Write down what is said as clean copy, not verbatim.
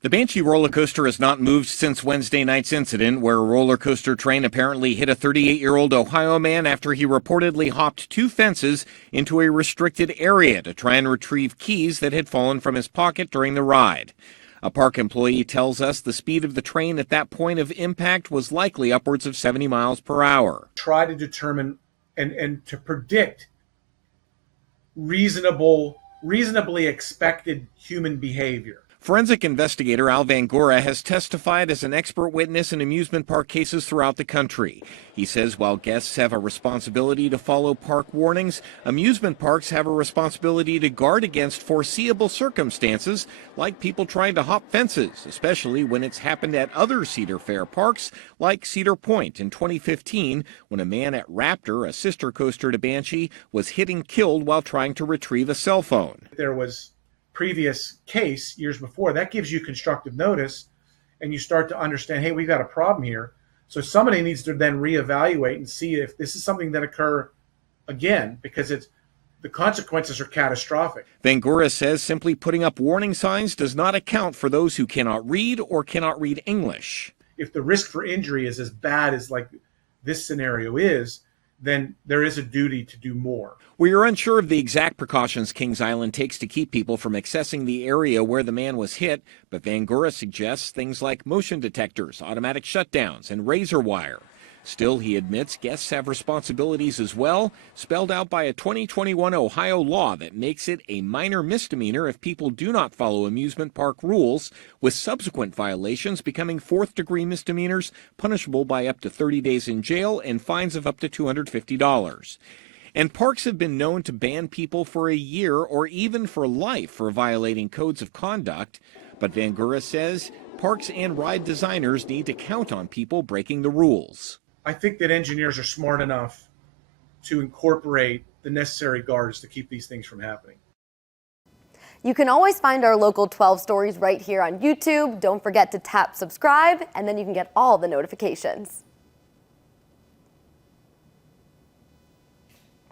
The Banshee roller coaster has not moved since Wednesday night's incident, where a roller coaster train apparently hit a 38-year-old Ohio man after he reportedly hopped two fences into a restricted area to try and retrieve keys that had fallen from his pocket during the ride. A park employee tells us the speed of the train at that point of impact was likely upwards of 70 miles per hour. Try to determine and to predict reasonably expected human behavior. Forensic investigator Al Van Gora has testified as an expert witness in amusement park cases throughout the country. He says while guests have a responsibility to follow park warnings, amusement parks have a responsibility to guard against foreseeable circumstances like people trying to hop fences, especially when it's happened at other Cedar Fair parks like Cedar Point in 2015 when a man at Raptor, a sister coaster to Banshee, was hit and killed while trying to retrieve a cell phone. There was previous case years before that gives you constructive notice, and you start to understand, hey, we've got a problem here. So somebody needs to then reevaluate and see if this is something that occur again, because the consequences are catastrophic. Van Gora says simply putting up warning signs does not account for those who cannot read or cannot read English. If the risk for injury is as bad as like this scenario is, then there is a duty to do more. We are unsure of the exact precautions Kings Island takes to keep people from accessing the area where the man was hit, but Van Gora suggests things like motion detectors, automatic shutdowns, and razor wire. Still, he admits guests have responsibilities as well, spelled out by a 2021 Ohio law that makes it a minor misdemeanor if people do not follow amusement park rules, with subsequent violations becoming fourth-degree misdemeanors punishable by up to 30 days in jail and fines of up to $250. And parks have been known to ban people for a year or even for life for violating codes of conduct. But Van Gora says parks and ride designers need to count on people breaking the rules. I think that engineers are smart enough to incorporate the necessary guards to keep these things from happening. You can always find our local 12 stories right here on YouTube. Don't forget to tap subscribe, and then you can get all the notifications.